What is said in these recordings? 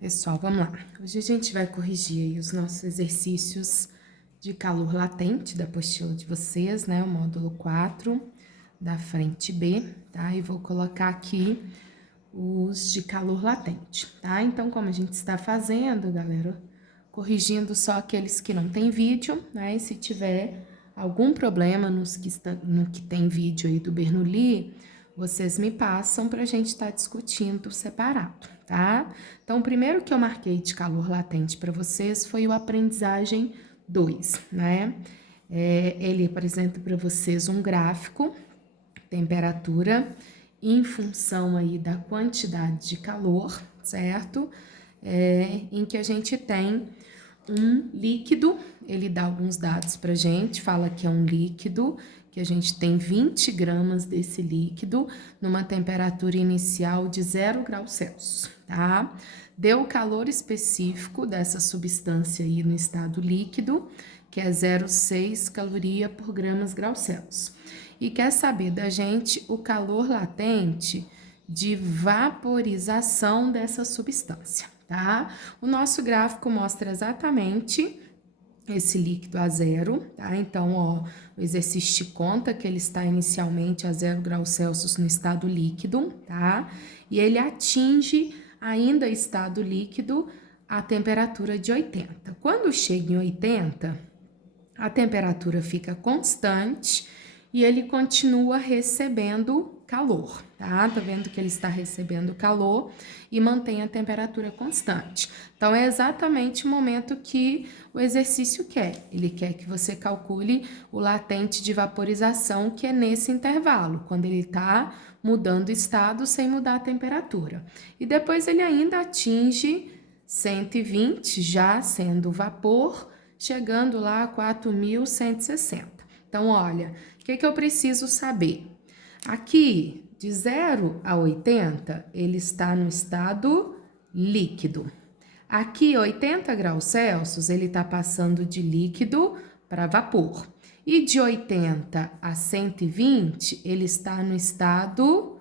Pessoal, vamos lá. Hoje a gente vai corrigir aí os nossos exercícios de calor latente da apostila de vocês, né? O módulo 4 da frente B, tá? E vou colocar aqui os de calor latente, tá? Então, como a gente está fazendo, galera, corrigindo só aqueles que não tem vídeo, né? E se tiver algum problema no que tem vídeo aí do Bernoulli, vocês me passam para a gente estar discutindo separado, tá? Então, o primeiro que eu marquei de calor latente para vocês foi o aprendizagem 2, né? Ele apresenta para vocês um gráfico, temperatura, em função aí da quantidade de calor, certo? Em que a gente tem um líquido, ele dá alguns dados pra gente, fala que é um líquido, que a gente tem 20 gramas desse líquido numa temperatura inicial de 0 graus Celsius, tá? Deu o calor específico dessa substância aí no estado líquido, que é 0,6 caloria por gramas graus Celsius. E quer saber da gente o calor latente de vaporização dessa substância, tá? O nosso gráfico mostra exatamente esse líquido a zero, tá? Então, ó, o exercício te conta que ele está inicialmente a 0 graus Celsius no estado líquido, tá? E ele atinge ainda estado líquido a temperatura de 80. Quando chega em 80, a temperatura fica constante e ele continua recebendo calor, tá? Tá vendo que ele está recebendo calor e mantém a temperatura constante. Então, é exatamente o momento que o exercício quer. Ele quer que você calcule o latente de vaporização, que é nesse intervalo, quando ele está mudando estado sem mudar a temperatura. E depois ele ainda atinge 120, já sendo vapor, chegando lá a 4.160. Então, olha, o que eu preciso saber? Aqui, de 0 a 80, ele está no estado líquido. Aqui, 80 graus Celsius, ele está passando de líquido para vapor. E de 80 a 120, ele está no estado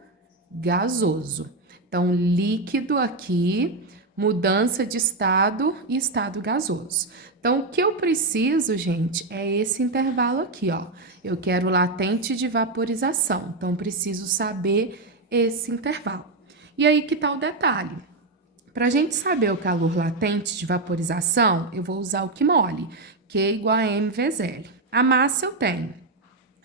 gasoso. Então, líquido aqui, mudança de estado e estado gasoso. Então, o que eu preciso, gente, é esse intervalo aqui, ó. Eu quero latente de vaporização, então preciso saber esse intervalo. E aí que tá o detalhe. Para a gente saber o calor latente de vaporização, eu vou usar o QMOL, Q igual a M vezes L. A massa eu tenho.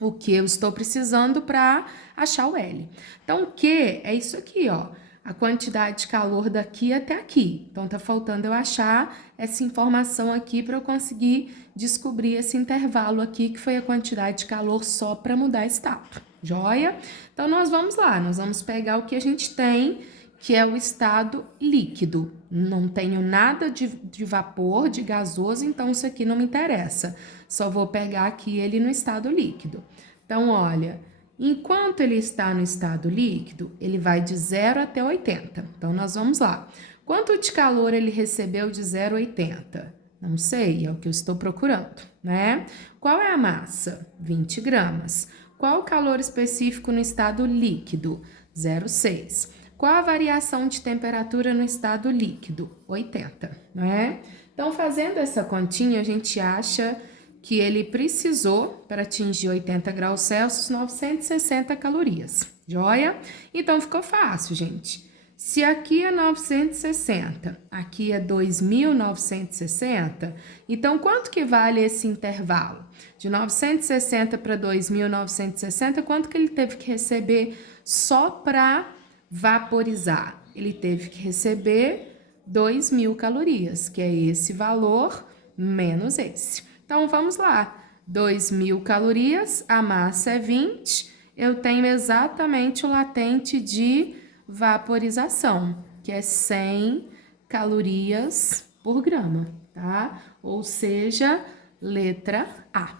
O que eu estou precisando para achar o L. Então, o Q é isso aqui, ó. A quantidade de calor daqui até aqui. Então, tá faltando eu achar essa informação aqui para eu conseguir descobrir esse intervalo aqui, que foi a quantidade de calor só para mudar estado. Joia? Então, nós vamos lá. Nós vamos pegar o que a gente tem, que é o estado líquido. Não tenho nada de vapor, de gasoso, então isso aqui não me interessa. Só vou pegar aqui ele no estado líquido. Então, olha, enquanto ele está no estado líquido, ele vai de 0 até 80. Então, nós vamos lá. Quanto de calor ele recebeu de 0 a 80? Não sei, é o que eu estou procurando, né? Qual é a massa? 20 gramas. Qual o calor específico no estado líquido? 0,6. Qual a variação de temperatura no estado líquido? 80, não é? Então, fazendo essa continha, a gente acha que ele precisou, para atingir 80 graus Celsius, 960 calorias. Joia? Então, ficou fácil, gente. Se aqui é 960, aqui é 2.960, então quanto que vale esse intervalo? De 960 para 2.960, quanto que ele teve que receber só para vaporizar? Ele teve que receber 2.000 calorias, que é esse valor menos esse. Então, vamos lá. 2.000 calorias, a massa é 20, eu tenho exatamente o latente de vaporização, que é 100 calorias por grama, tá? Ou seja, letra A.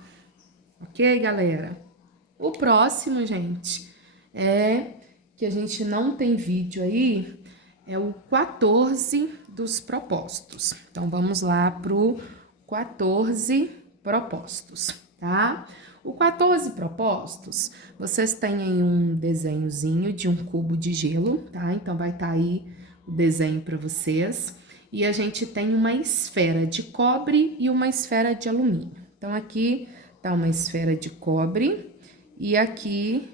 Ok, galera? O próximo, gente, é que a gente não tem vídeo aí, é o 14 dos propostos. Então, vamos lá pro 14 propostos, tá? O 14 propostos, vocês têm aí um desenhozinho de um cubo de gelo, tá? Então, vai estar aí o desenho para vocês. e a gente tem uma esfera de cobre e uma esfera de alumínio. Então, aqui tá uma esfera de cobre e aqui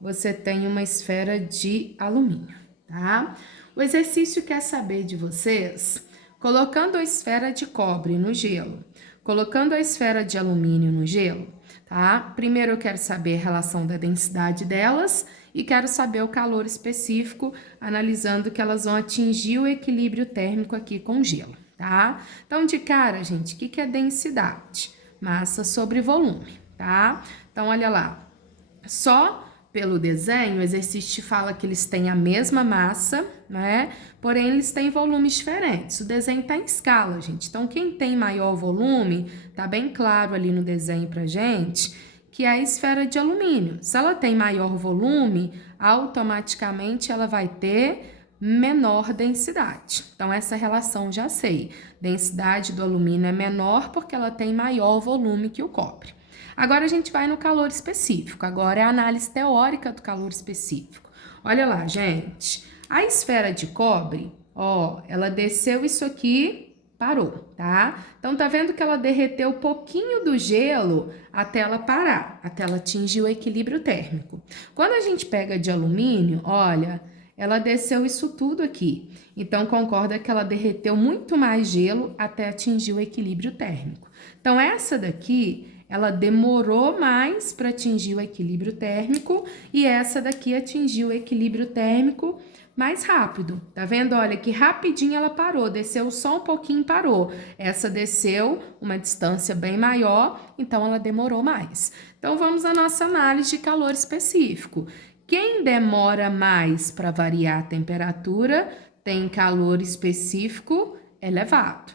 você tem uma esfera de alumínio, tá? O exercício quer saber de vocês, colocando a esfera de cobre no gelo, colocando a esfera de alumínio no gelo, tá? Primeiro eu quero saber a relação da densidade delas e quero saber o calor específico, analisando que elas vão atingir o equilíbrio térmico aqui com gelo, tá? Então, de cara, gente, o que é densidade? Massa sobre volume, tá? Então, olha lá, só pelo desenho, o exercício te fala que eles têm a mesma massa, né? Porém, eles têm volumes diferentes. O desenho tá em escala, gente. Então, quem tem maior volume, tá bem claro ali no desenho pra gente, que é a esfera de alumínio. Se ela tem maior volume, automaticamente ela vai ter menor densidade. Então, essa relação já sei. Densidade do alumínio é menor porque ela tem maior volume que o cobre. Agora a gente vai no calor específico. Agora é a análise teórica do calor específico. Olha lá, gente. A esfera de cobre, ó, ela desceu isso aqui, parou, tá? Então, tá vendo que ela derreteu um pouquinho do gelo até ela parar, até ela atingir o equilíbrio térmico. Quando a gente pega de alumínio, olha, ela desceu isso tudo aqui. Então, concorda que ela derreteu muito mais gelo até atingir o equilíbrio térmico. Então, essa daqui, ela demorou mais para atingir o equilíbrio térmico e essa daqui atingiu o equilíbrio térmico mais rápido. Tá vendo? Olha que rapidinho ela parou, desceu só um pouquinho e parou. Essa desceu uma distância bem maior, então ela demorou mais. Então, vamos à nossa análise de calor específico. Quem demora mais para variar a temperatura tem calor específico elevado.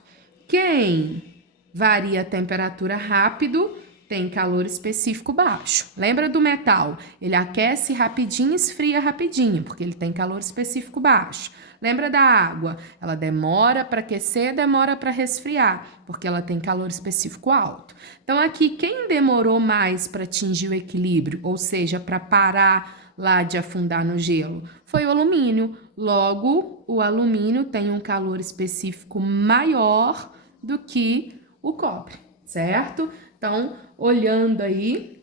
Quem varia a temperatura rápido tem calor específico baixo. Lembra do metal? Ele aquece rapidinho e esfria rapidinho, porque ele tem calor específico baixo. Lembra da água? Ela demora para aquecer, demora para resfriar, porque ela tem calor específico alto. Então, aqui, quem demorou mais para atingir o equilíbrio, ou seja, para parar lá de afundar no gelo, foi o alumínio. Logo, o alumínio tem um calor específico maior do que o cobre, certo? Então, olhando aí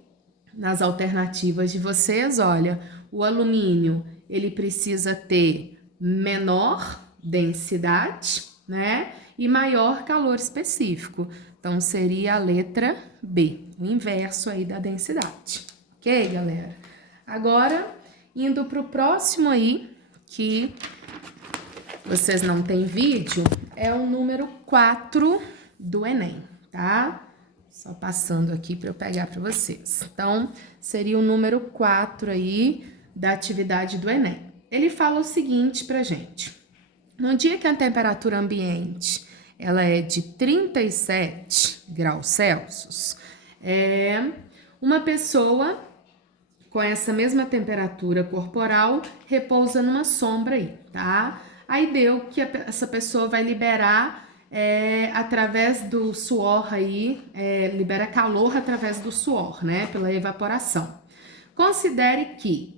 nas alternativas de vocês, olha, o alumínio, ele precisa ter menor densidade, né? E maior calor específico. Então, seria a letra B, o inverso aí da densidade. Ok, galera? Agora, indo para o próximo aí, que vocês não têm vídeo, é o número 4 do Enem, tá? Só passando aqui para eu pegar para vocês. Então, seria o número 4 aí da atividade do Enem. Ele fala o seguinte pra gente. No dia que a temperatura ambiente ela é de 37 graus Celsius, uma pessoa com essa mesma temperatura corporal repousa numa sombra aí, tá? Aí deu que essa pessoa vai liberar através do suor aí, libera calor através do suor, né? Pela evaporação. Considere que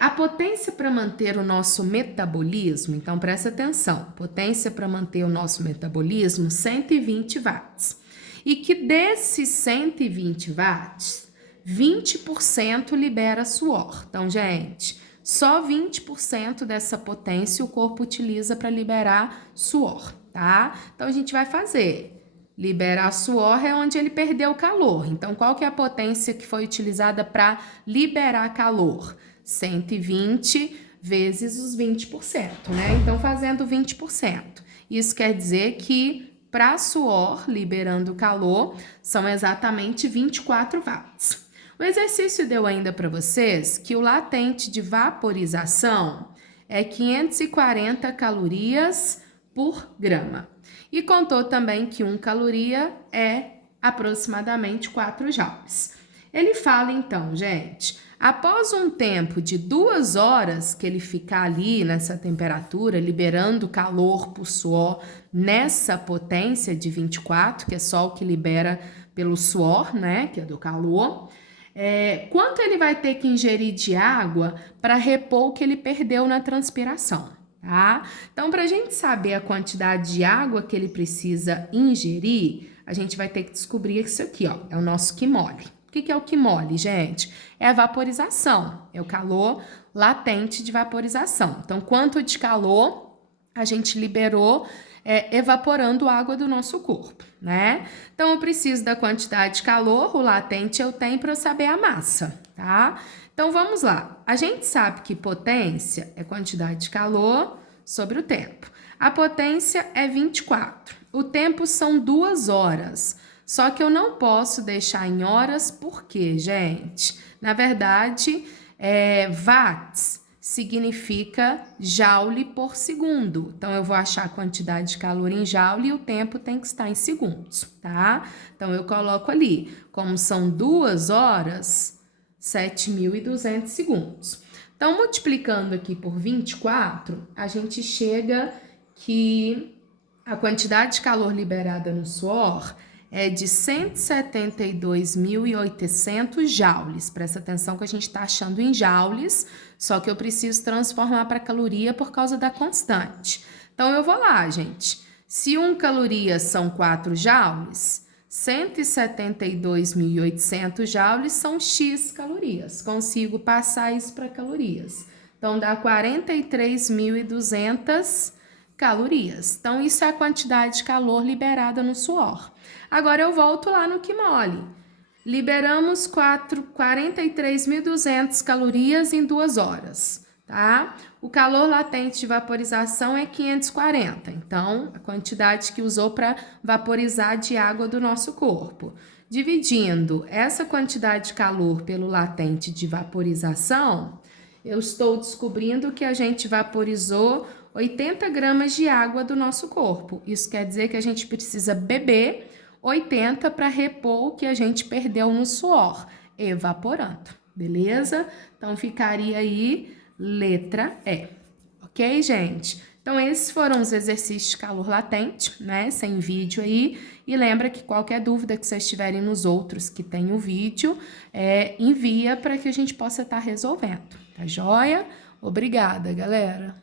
a potência para manter o nosso metabolismo, então presta atenção, potência para manter o nosso metabolismo, 120 watts. E que desses 120 watts, 20% libera suor. Então, gente, só 20% dessa potência o corpo utiliza para liberar suor, tá? Então, a gente vai fazer. Liberar suor é onde ele perdeu calor. Então, qual que é a potência que foi utilizada para liberar calor? 120 vezes os 20%, né? Então, fazendo 20%. Isso quer dizer que para suor, liberando calor, são exatamente 24 watts. O exercício deu ainda para vocês que o latente de vaporização é 540 calorias por grama. E contou também que 1 caloria é aproximadamente 4 joules. Ele fala então, gente, após um tempo de 2 horas que ele ficar ali nessa temperatura, liberando calor por suor nessa potência de 24, que é só o que libera pelo suor, né, que é do calor, quanto ele vai ter que ingerir de água para repor o que ele perdeu na transpiração? tá? Então, para a gente saber a quantidade de água que ele precisa ingerir, a gente vai ter que descobrir isso aqui, ó, é o nosso QMOL. O que é o QMOL, gente? É a vaporização, é o calor latente de vaporização. Então, quanto de calor a gente liberou evaporando a água do nosso corpo, né? Então, eu preciso da quantidade de calor, o latente eu tenho para eu saber a massa, tá? Então, vamos lá. A gente sabe que potência é quantidade de calor sobre o tempo. A potência é 24. O tempo são 2 horas. Só que eu não posso deixar em horas, por quê, gente? Na verdade, watts significa joule por segundo. Então, eu vou achar a quantidade de calor em joule e o tempo tem que estar em segundos, tá? Então, eu coloco ali, como são 2 horas, 7.200 segundos. Então, multiplicando aqui por 24, a gente chega que a quantidade de calor liberada no suor é de 172.800 joules. Presta atenção que a gente está achando em joules, só que eu preciso transformar para caloria por causa da constante. Então, eu vou lá, gente. Se 1 caloria são 4 joules, 172.800 joules são X calorias. Consigo passar isso para calorias. Então, dá 43.200 calorias. Então, isso é a quantidade de calor liberada no suor. Agora, eu volto lá no QMOL. Liberamos 43.200 calorias em 2 horas, tá? O calor latente de vaporização é 540, então, a quantidade que usou para vaporizar de água do nosso corpo. Dividindo essa quantidade de calor pelo latente de vaporização, eu estou descobrindo que a gente vaporizou 80 gramas de água do nosso corpo. Isso quer dizer que a gente precisa beber 80 para repor o que a gente perdeu no suor, evaporando, beleza? Então, ficaria aí letra E, ok, gente? Então, esses foram os exercícios de calor latente, né? Sem vídeo aí. E lembra que qualquer dúvida que vocês tiverem nos outros que tem o vídeo, envia para que a gente possa estar resolvendo, tá joia? Obrigada, galera!